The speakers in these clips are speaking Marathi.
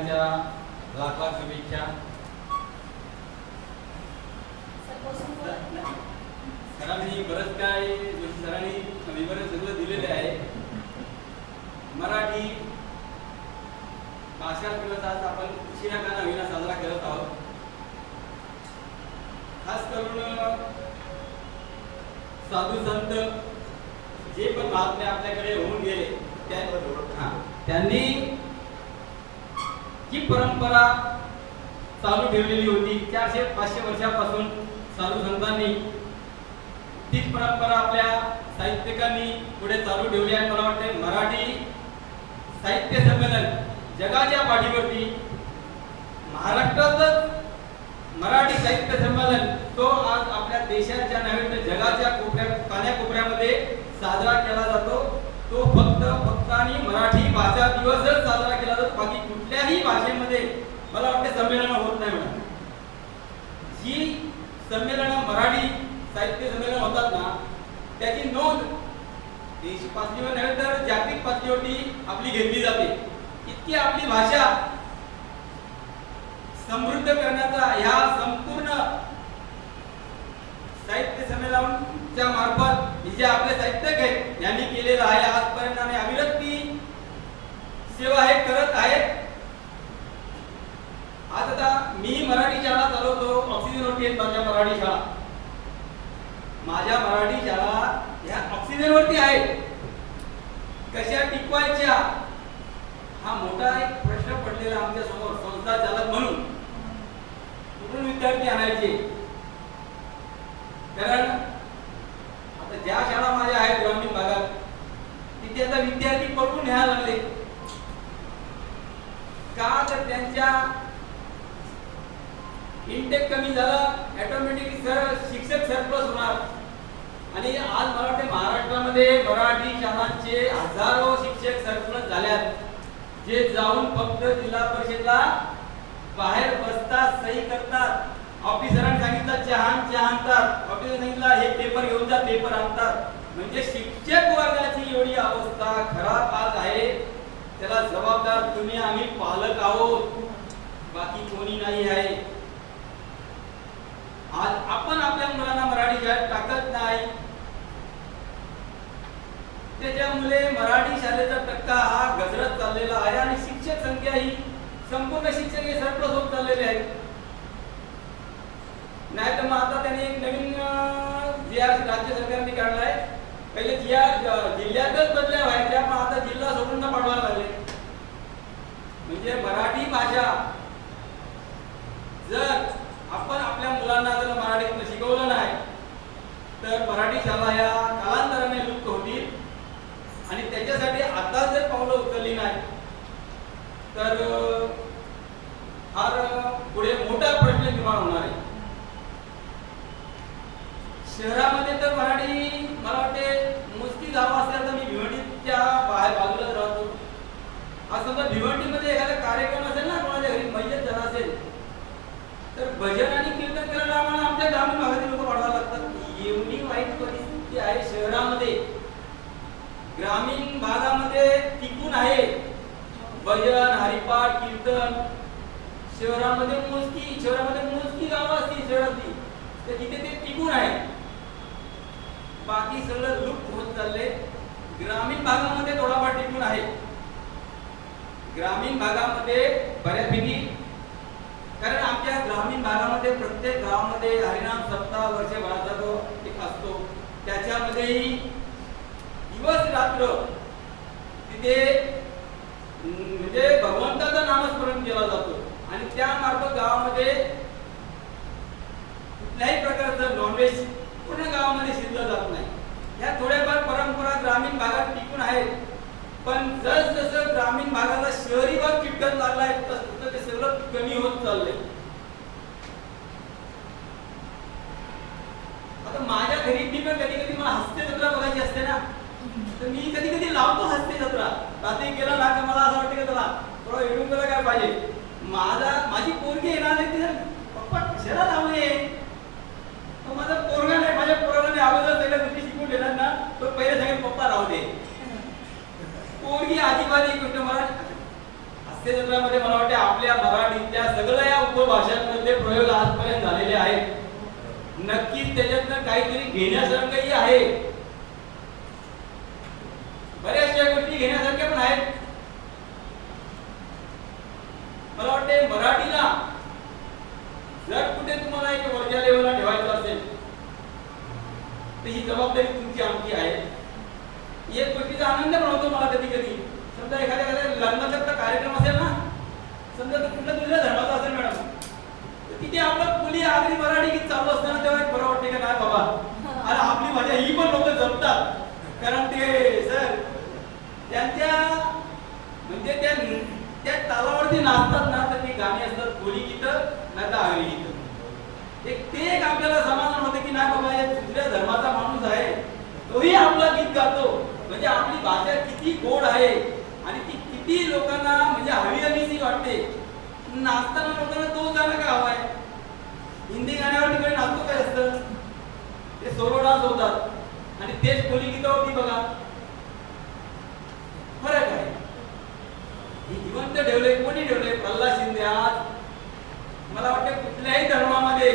सगळ्यांच्या लाख लाख शुभेच्छा. सरांनी बरंच काय सरांनी विवरण सगळं दिलेले आहे. मराठी भाषा दिवस आज आपण उशिरा का नवीन साजरा करत आहोत. खास करून साधू संत जे पण महात्मे आपल्याकडे होऊन गेले त्या त्यांनी जी परंपरा चालू ठेवलेली होती चारशे पाचशे वर्षापासून साधू संतांनी तीच परंपरा आपल्या साहित्यिकांनी पुढे चालू ठेवली आहे मला वाटते मराठी साहित्य संमेलन जगाच्या पाठीवरती महाराष्ट्रातच मराठी साहित्य संमेलन तो आज आपल्या देशाच्या नव्हे तर जगाच्या कोपऱ्या कान्याकोपऱ्यामध्ये साजरा केला जातो तो फक्त फक्त आणि मराठी भाषा दिवसच साजरा केला जातो बाकी कुठल्याही भाषेमध्ये मला वाटते संमेलन होत नाही म्हणून जी संमेलन मराठी साहित्य संमेलन होतात ना त्याची नोंद देश पातळीवर नव्हे तर जागतिक पातळीवरती आपली घेतली जाते. इतकी आपली भाषा समृद्ध करण्याचा ह्या संपूर्ण साहित्य संमेलनाच्या मार्फत जे आपले साहित्यक आहेत यांनी केलेलं आहे. आजपर्यंत आणि अविरत ती सेवा हे करत आहेत. आज आता मी मराठी शाळा चालवतो ऑक्सिजन होती माझ्या मराठी शाळा. माझ्या मराठी शाळा ह्या ऑक्सिजन वरती आहेत. कशा टिकवायच्या? हा मोठा एक प्रश्न पडलेला आमच्यासमोर संस्था चालक म्हणून. कुठून विद्यार्थी आणायचे? कारण आता ज्या शाळा माझ्या आहेत ग्रामीण भागात तिथे आता विद्यार्थी पडून न्यायला लागले. का तर त्यांच्या इंटेक कमी झाला ऑटोमॅटिकली सर शिक्षक सरप्लस होणार. आणि आज मला वाटते महाराष्ट्रामध्ये मराठी शाळांचे हजारो शिक्षक सरपंच झाल्यात जे जाऊन फक्त जिल्हा परिषदला बाहेर बसतात सही करतात. ऑफिसरांनी सांगितलं चहान चहा आणतात ऑफिसर सांगितलं हे पेपर घेऊन जा पेपर आणतात. म्हणजे शिक्षक वर्गाची एवढी अवस्था खराब आज आहे. त्याला जबाबदार तुम्ही आम्ही पालक आहोत. बाकी कोणी नाही आहे आज आपण आपल्या मुलांना मराठी शाळेत टाकत नाही त्याच्यामुळे मराठी शाळेचा टक्का हा घसरत चाललेला आहे आणि शिक्षक संख्या ही संपूर्ण शिक्षक हे सरप्लस होत चाललेले आहेत नाही तर मग आता त्यांनी एक नवीन जी राज्य सरकारने काढलाय पहिले जिल्ह्यातच बदल्या व्हायच्या पण आता जिल्हा सोडून पाडवायला पाठवायला लागले. म्हणजे मराठी भाषा जर आपण आपल्या मुलांना जर मराठीतनं शिकवलं नाही तर मराठी शाळा या कालांतराने लुप्त होतील आणि त्याच्यासाठी आता जर पावलं उचलली नाही तर अं, फार पुढे मोठा प्रश्न निर्माण होणार आहे शहरामध्ये तर मराठी मला वाटते मोजकी गावं असतात तर मी भिवंडीच्या बाहेर बाजूलाच राहतो आज समजा भिवंडीमध्ये एखादा कार्यक्रम असेल ना कोणाच्या घरी मैयत झाला असेल तर भजन आणि कीर्तन करायला आम्हाला आमच्या ग्रामीण भागातील लोक पाठवावे लागतात एवढी वाईट परिस्थिती आहे शहरामध्ये ग्रामीण भागामध्ये टिकून आहे भजन हरिपाठ शहरामध्ये मोजकी शहरामध्ये मोजकी गावं असतील शहरातली. तर तिथे ते टिकून आहे बाकी सगळं लुप्त होत चालले ग्रामीण भागामध्ये थोडाफार टिकून आहे ग्रामीण भागामध्ये बऱ्यापैकी. कारण आमच्या ग्रामीण भागामध्ये प्रत्येक गावामध्ये हरिनाम सप्ताह वर्षभराचा जो एक असतो त्याच्यामध्येही दिवस रात्र तिथे म्हणजे भगवंताचं नामस्मरण केला जातो. आणि त्या मार्फत गावामध्ये कुठल्याही प्रकारचं नॉनव्हेज पूर्ण गावामध्ये शिजलं जात नाही. ह्या थोड्याफार परंपरा ग्रामीण भागात टिकून आहेत. पण जस जसं ग्रामीण भागाला शहरी भाग चिटकत लागलाय तस तसं ते सगळं कमी होत चाललंय. आता माझ्या घरी हास्यजत्रामध्ये मला वाटते आपल्या मराठीतल्या सगळ्या या उपभाषांमधले प्रयोग आजपर्यंत झालेले आहेत. नक्कीच त्याच्यातनं काहीतरी घेण्यासारखंही आहे. बऱ्याचशा गोष्टी घेण्यासारख्या पण आहेत. मला वाटते मराठीला जर कुठे तुम्हाला एक वरच्या लेवलला ठेवायचं असेल तर ही जबाबदारी तुमची आमची आहे. एक गोष्टीचा आनंद पण होतो मला कधी कधी समजा एखाद्या लग्नाचं कुठल्या दुसऱ्या धर्माचा असेल मॅडम? तिथे आपलं कुली आगरी मराठी गीत चालू असताना तेव्हा एक बरं वाटते का नाही बाबा? आणि आपली भाषा ही पण लोक जपतात. कारण ते सर त्यांच्या म्हणजे त्या त्या तालावरती नाचतात ना तर ती गाणी असतात कोली गीत नाही तर आगरी गीत. एक ते एक आपल्याला समाधान होते की नाही बाबा या दुसऱ्या धर्माचा माणूस आहे तोही आपला गीत गातो. म्हणजे आपली भाषा किती गोड आहे आणि ती किती लोकांना म्हणजे हवी हवीशी वाटते. नाचताना लोकांना तो गाणं का आहे. हिंदी गाण्यावर तिकडे नाचतो काय असतं? ते सोलो डान्स होतात आणि तेच कोली होती बघा. फरक आहे. ही जिवंत ठेवले कोणी ठेवले प्रल्हाद शिंदे आज. मला वाटतं कुठल्याही धर्मामध्ये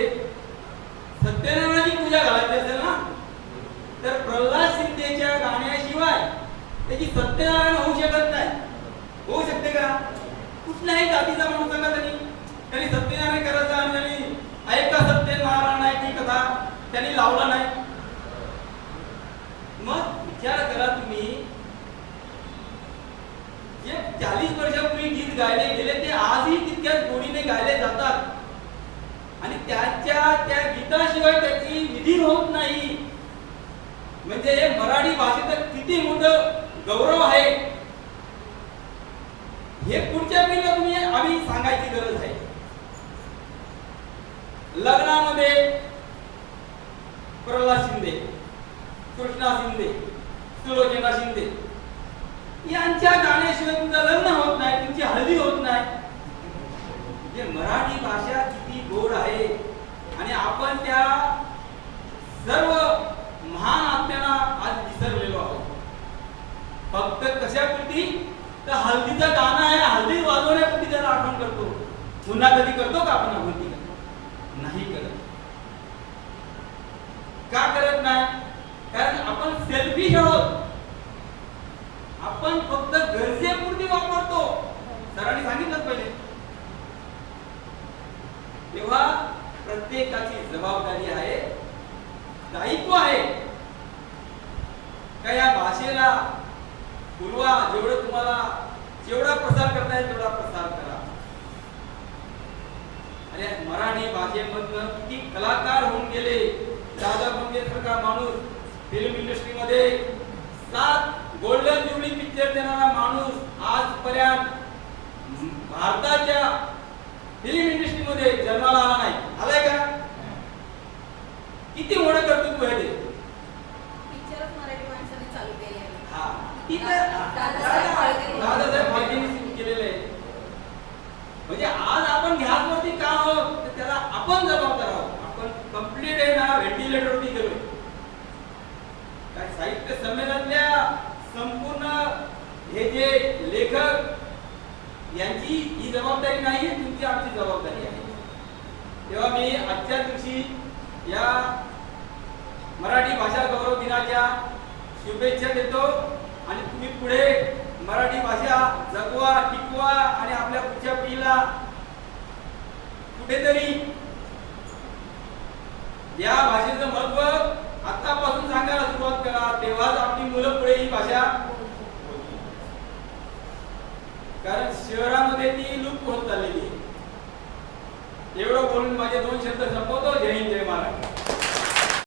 सत्यनारायणाची पूजा घालायची असेल ना तर प्रल्हाद शिंदेच्या गाण्याशिवाय त्याची सत्यनारायण होऊ शकत नाही होऊ शकते का कुठल्याही जातीचा माणूस सांगा त्यांनी. त्यांनी सत्यनारायण करायचा आणि त्यांनी ऐका सत्यनारायणाची कथा. त्यांनी लावला नाही. मग विचार करा तुम्ही. जे चाळीस वर्षापूर्वी गीत गायले गेले ते आजही तितक्याच गोडीने गायले जातात. आणि त्याच्या त्या गीताशिवाय त्याची विधी होत नाही. म्हणजे हे मराठी भाषेचं किती मोठं गौरव आहे. हे तुम्ही आम्ही सांगायची गरज आहे. लग्नामध्ये प्रल्हाद शिंदे कृष्णा शिंदे सुलोचना शिंदे यांच्या गाण्याशिवाय तुमचं लग्न होत नाही तुमची हळदी होत नाही. म्हणजे मराठी भाषा किती गोड आहे आणि आपण त्या सर्व महान आत्म्याला आज विसरलेलो आहोत फक्त कशापुरती तर हल्दीचं गाणं आहे हल्दी वाजवण्यापुरती त्याला आठवण करतो पुन्हा कधी करतो का आपण आठवण ती नाही करत का करत नाही? कारण आपण सेल्फिश आहोत. आपण फक्त गरजेपुरती वापरतो. सरांनी सांगितलं पहिले तेव्हा प्रत्येकाची जबाबदारी आहे दायित्व आहे. का या भाषेला पूर्वा जेवढं तुम्हाला जेवढा प्रसार करता येईल तेवढा प्रसार करा. आणि मराठी भाषेमधनं किती कलाकार होऊन गेले. दादा मंगेशकर का माणूस फिल्म इंडस्ट्रीमध्ये सात गोल्डन जुबली पिक्चर देणारा माणूस आजपर्यंत भारताच्या फिल्म इंडस्ट्रीमध्ये जन्माला आला नाही आलाय का किती मोठं कर्तृत्व आहे ते पिक्चरच मराठी माणसाने चालू केले आहे. हा. तिथं दादासाहेब फाळके. दादासाहेब फाळकेंनी सुरू केलेलं आहे म्हणजे आज आपण घ्यासवरती का आहोत तर त्याला आपण जबाबदार आहोत आपण कंप्लीट आहे ना व्हेंटिलेटरवरती गेलोय काय साहित्य संमेलनातल्या संपूर्ण हे जे लेखक यांची ही जबाबदारी नाही माझी जबाबदारी आहे. तेव्हा मी आजच्या दिवशी या मराठी भाषा गौरव दिनाच्या शुभेच्छा देतो आणि तुम्ही पुढे मराठी भाषा जगवा टिकवा आणि आपल्या पुढच्या पिढीला कुठेतरी या भाषेचं महत्त्व आतापासून सांगायला सुरुवात करा तेव्हाच आपली मुलं पुढे ही भाषा कारण शहरामध्ये ती लुप्त दोन शब्द संपवतो. जय हिंद.